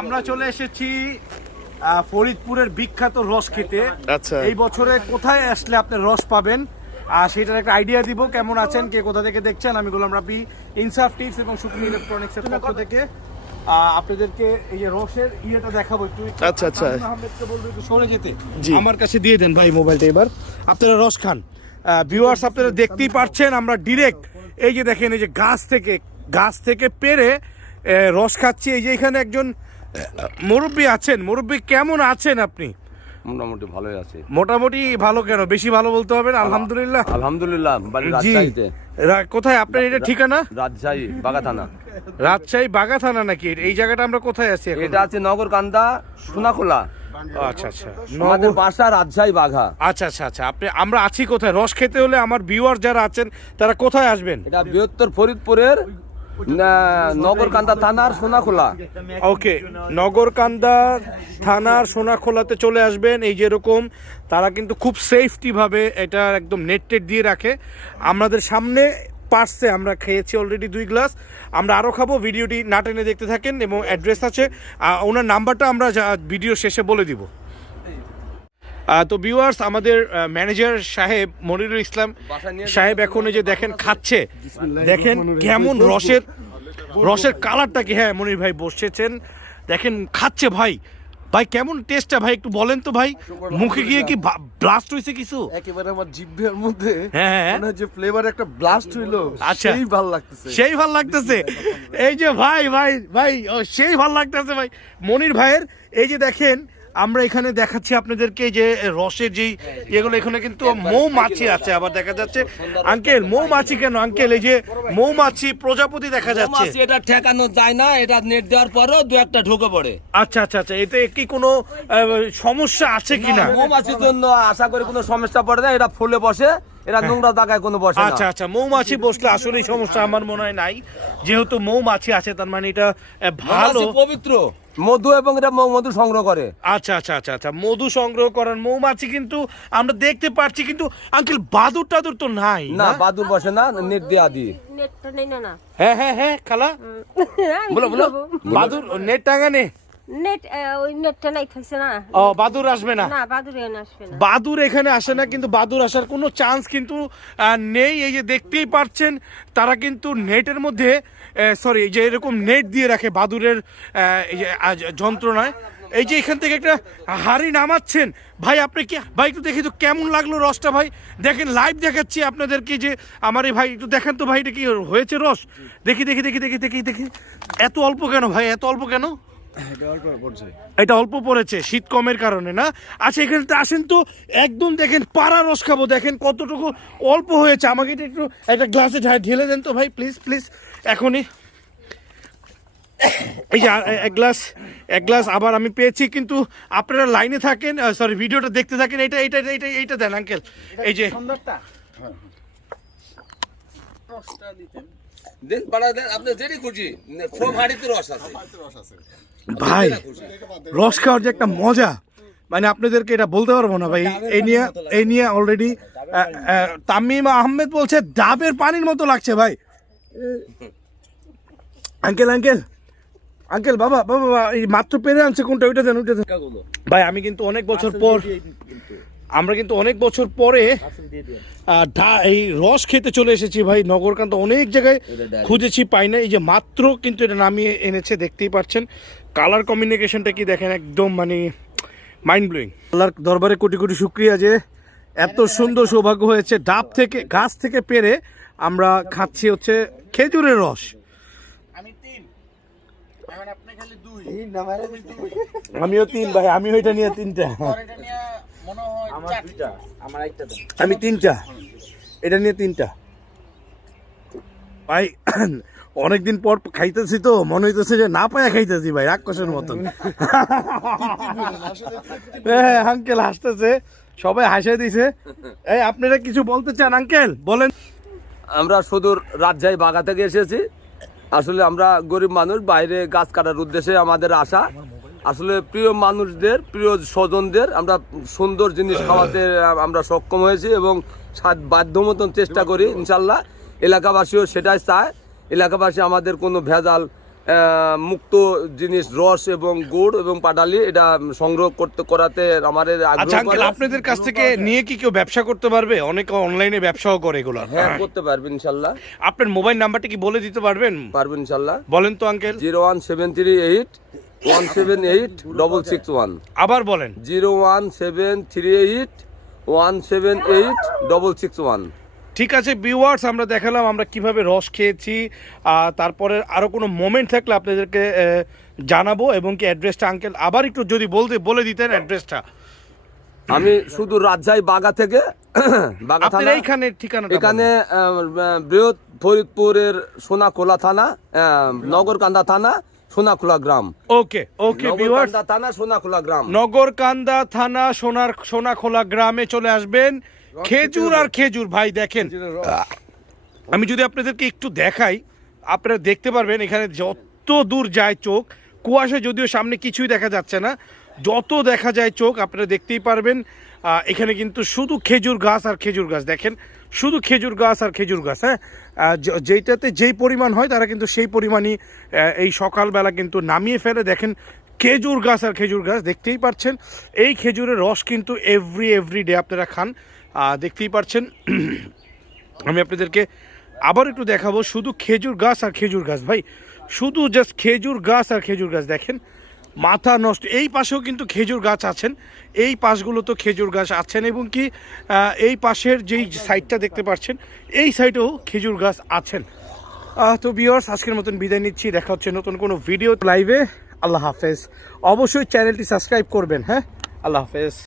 আমরা চলে এসেছি ফরিদপুরের বিখ্যাত রস খেতে। আচ্ছা, এই বছরে কোথায় আসলে আপনি রস পাবেন আর সেটার একটা আইডিয়া দিব। কেমন আছেন, কে কোথা থেকে দেখছেন? আমি গোলাম রাব্বি, ইনসাফ টিপস এবং শুকনি ইলেকট্রনিক্সের পক্ষ থেকে আপনাদেরকে এই যে রসের ইয়েটা দেখাবো। একটু আচ্ছা আচ্ছা, আহমেদকে বলবো একটু সরে যেতে। জি, আমার কাছে দিয়ে দেন ভাই মোবাইলটা। এবার আপনারা রস খান। ভিউয়ার্স, আপনারা দেখতেই পাচ্ছেন আমরা ডিরেক্ট এই যে দেখেন, এই যে গাছ থেকে পেরে রস খাচ্ছি। এই যে এখানে একজন মুরব্বী আছেন। মুরব্বী, কেমন আছেন আপনি? মোটামুটি ভালোই আছে। মোটামুটি ভালো কেন, বেশি ভালো বলতে হবে না? আলহামদুলিল্লাহ। আলহামদুলিল্লাহ। জি, কোথায় আপনার এটা ঠিকানা? রাজশাহী বাগা থানা। রাজশাহী বাগা থানা নাকি? এই জায়গাটা আমরা কোথায় আছি এখন? এটা আছে নগরকান্দা সোনাখোলা। আচ্ছা আচ্ছা, আমাদের বাসা রাজশাহী বাঘা। আচ্ছা আচ্ছা আচ্ছা, আমরা আছি কোথায়? রস খেতে হলে আমার ভিউয়ার যারা আছেন তারা কোথায় আসবেন? এটা বৃহত্তর ফরিদপুরের নগরকান্দা থানার সোনাখোলা। ওকে, নগরকান্দা থানার সোনাখোলাতে চলে আসবেন। এই যেরকম তারা কিন্তু খুব সেফটি ভাবে এটা একদম নেট দিয়ে রাখে। আমাদের সামনে পার্সে আমরা খেয়েছি অলরেডি 2 গ্লাস। আমরা আরও খাবো। ভিডিওটি না টেনে দেখতে থাকেন এবং অ্যাড্রেস আছে, ওনার নাম্বারটা আমরা ভিডিও শেষে বলে দিব। তো ভিউয়ার্স, আমাদের ম্যানেজার সাহেব মনিরুল ইসলাম সাহেব এখন এই যে দেখেন খাচ্ছে। দেখেন কেমন রসের কালারটা কি। হ্যাঁ মনির ভাই বসেছেন, দেখেন খাচ্ছে। ভাই কেমন টেস্টটা ভাই একটু বলেন তো ভাই। মুখে গিয়ে কি ব্লাস্ট হইছে কিছু? একেবারে আমার জিহ্বার মধ্যে হ্যাঁ যে ফ্লেভার একটা ব্লাস্ট হইলো। আচ্ছা, সেই ভালো লাগতেছে। এই যে ভাই সেই ভালো লাগতেছে ভাই মনির ভাইয়ের। এই যে দেখেন আমরা এখানে দেখাচ্ছি আপনাদেরকে যে রসের যেই এগুলো, এখানে কিন্তু মৌমাছি আছে। আবার দেখা যাচ্ছে আঙ্কেল মৌমাছি কেন আঙ্কেল? এই যে মৌমাছি প্রজাপতি দেখা যাচ্ছে। এটা ঠেকানো যায় না, এটা নেট দেওয়ার পরেও 2-1টা ঢুকে পড়ে। আচ্ছা আচ্ছা আচ্ছা, এতে কি কোনো সমস্যা আছে কিনা? মৌমাছির জন্য আশা করি কোনো সমস্যা পড়ে না। এটা ফুলে বসে, এটা নোংরা জায়গায় কোনো বসে না। আচ্ছা আচ্ছা, মৌমাছি বসলে আসলেই সমস্যা আমার মনে হয় নাই। যেহেতু মৌমাছি আছে তার মানে এটা ভালো, পবিত্র মধু, এবং এটা মধু সংগ্রহ করে। আচ্ছা আচ্ছা আচ্ছা আচ্ছা, মধু সংগ্রহ করার মৌমাছি কিন্তু আমরা দেখতে পাচ্ছি। কিন্তু আঙ্কেল বাদুর টাদুর তো নাই না? বাদুর বসে না, নেট দিয়া দিই। নেটটা নেই না। হ্যাঁ খালা বলো বাদুর নেট টাঙা নে। নেট ওই নেটটা নাই থাকছে না। ও, বাদুর আসবে না? না, বাদুর এখানে আসবে না। বাদুর এখানে আসে না, কিন্তু বাদুর আসার কোনো চান্স কিন্তু নেই। এই যে দেখতেই পাচ্ছেন তারা কিন্তু নেটের মধ্যে সরি, এই যে এরকম নেট দিয়ে রাখে বাদুরের এই যে যন্ত্রণায়। এই যে এখান থেকে একটা হাড়ি নামাচ্ছেন ভাই। আপনি কি ভাই একটু দেখি তো কেমন লাগলো রসটা ভাই? দেখেন লাইভ দেখাচ্ছি আপনাদেরকে যে আমার এই ভাই, একটু দেখেন তো ভাই এটা কি হয়েছে রস। দেখি এত অল্প কেন ভাই, এত অল্প কেন? এটা অল্প পড়েছে শীত কমের কারণে না? আচ্ছা, এখানে আসেন তো একদম দেখেন পাড়া রস খাবো। দেখেন কতটুকু অল্প হয়েছে। আমাকে এটা একটু একটা গ্লাসে ঢেলে দেন তো ভাই, প্লিজ এখনই। এই যে এক গ্লাস আবার আমি পেয়েছি। কিন্তু আপনারা লাইনে থাকেন, সরি ভিডিওটা দেখতে থাকেন। এইটা দেন আঙ্কেল। এই যে ভাই রস খাওয়ার যে একটা মজা, মানে আপনাদেরকে এটা বলতে পারবো না ভাই। এই নিয়ে অলরেডি তামিম আহমেদ বলছে ডাবের পানির মতো লাগছে ভাই। আঙ্কেল বাবা এই মাত্র পেরে আনছে কোনটা, ওইটা দেন ভাই। আমরা কিন্তু অনেক বছর পরে এই রস খেতে চলে এসেছি ভাই। নগরকান্দা অনেক জায়গায় খুঁজেছি, পাই না। এই যে মাত্র কিন্তু এটা নামিয়ে এনেছে, দেখতেই পাচ্ছেন। কালার কম্বিনেশনটা কি দেখেন, একদম মানে মাইন্ড ব্লোয়িং। আল্লাহর দরবারে কোটি কোটি শুকরিয়া যে এত সুন্দর সৌভাগ্য হয়েছে। গাছ থেকে পেরে আমরা খাচ্ছি হচ্ছে খেজুরের রস। আমিও 3 ভাই, আমিও এটা নিয়ে 3টা। আমি 3টা, এটা নিয়ে 3টা ভাই। অনেকদিন পর খাইতেছি তো মনে হইতেছে যে না পায়া খাইতেছি ভাই, রাক্ষসের মতন। হ্যাঁ আঙ্কেল হাসতেছে, সবাই হাসে দিছে। এই আপনারা কিছু বলতে চান আঙ্কেল? বলেন। আমরা সুদূর রাজশাহী বাগা থেকে এসেছি। আসলে আমরা গরিব মানুষ, বাইরে গাছ কাটার উদ্দেশ্যে আমাদের আশা। আসলে প্রিয় মানুষদের, প্রিয় স্বজনদের আমরা সুন্দর জিনিস খাওয়াতে আমরা সক্ষম হয়েছি এবং বাধ্য মতন চেষ্টা করি। ইনশাল্লাহ এলাকাবাসীও সেটাই চায় এলাকাবাসী আমাদের কোনো ভেজাল মুক্ত জিনিস রস এবং গুড় এবং পাটালি এটা সংগ্রহ করাতে আমাদের আগ্রহ আচ্ছা আঙ্কেল, করে। আপনাদের কাছ থেকে নিয়ে কি কেউ ব্যবসা করতে পারবে? অনেকে অনলাইনে ব্যবসাও করে এগুলো। হ্যাঁ করতে পারবেন ইনশাল্লাহ। আপনার মোবাইল নাম্বারটা কি বলে দিতে পারবেন? পারবেন ইনশাল্লাহ। বলেন তো আঙ্কেল। 01738 178 661। আবার বলেন। 01738 178 661। ঠিক আছে ভিউয়ার্স, আমরা দেখালাম আমরা কিভাবে রস খেয়েছি। তারপরে আরো কোনো মোমেন্ট থাকলে আপনাদেরকে জানাবো, এবং কি অ্যাড্রেসটা আঙ্কেল আবার একটু যদি বলে দিতেন অ্যাড্রেসটা। আমি শুধু রাজশাহী বাগা থেকে বাগা আপনার থানা, এইখানে ঠিকানাটা এখানে বৃহৎ ফরিদপুরের সোনাখোলা থানা, নগরকান্দা থানা, সোনাখোলা গ্রাম। ওকে ভিউয়ার্স, নগরকান্দা থানা, সোনাখোলা গ্রাম। নগরকান্দা থানা সোনাখোলা গ্রামে চলে আসবেন। খেজুর আর খেজুর ভাই দেখেন, আমি যদি আপনাদেরকে একটু দেখাই আপনারা দেখতে পারবেন এখানে যত দূর যায় চোখ, কুয়াশা যদিও সামনে কিছুই দেখা যাচ্ছে না, যত দেখা যায় চোখ আপনারা দেখতেই পারবেন। এখানে কিন্তু শুধু খেজুর গাছ আর খেজুর গাছ, দেখেন শুধু খেজুর গাছ আর খেজুর গাছ। হ্যাঁ, যেইটাতে যেই পরিমাণ হয় তারা কিন্তু সেই পরিমাণই এই সকালবেলা কিন্তু নামিয়ে ফেলে। দেখেন খেজুর গাছ আর খেজুর গাছ দেখতেই পাচ্ছেন। এই খেজুরের রস কিন্তু এভরি ডে আপনারা খান, দেখতেই পাচ্ছেন। আমি আপনাদেরকে আবার একটু দেখাবো, শুধু খেজুর গাছ আর খেজুর গাছ ভাই, শুধু জাস্ট খেজুর গাছ আর খেজুর গাছ। দেখেন মাথা নষ্ট। এই পাশেও কিন্তু খেজুর গাছ আছেন, এই পাশগুলো তো খেজুর গাছ আছেন, এবং কি এই পাশের যেই সাইডটা দেখতে পাচ্ছেন এই সাইডেও খেজুর গাছ আছেন। তো ভিউয়ার্স, আজকের মতন বিদায় নিচ্ছি, দেখা হচ্ছে নতুন কোনো ভিডিও লাইভে। আল্লাহ হাফেজ। অবশ্যই চ্যানেলটি সাবস্ক্রাইব করবেন। হ্যাঁ, আল্লাহ হাফেজ।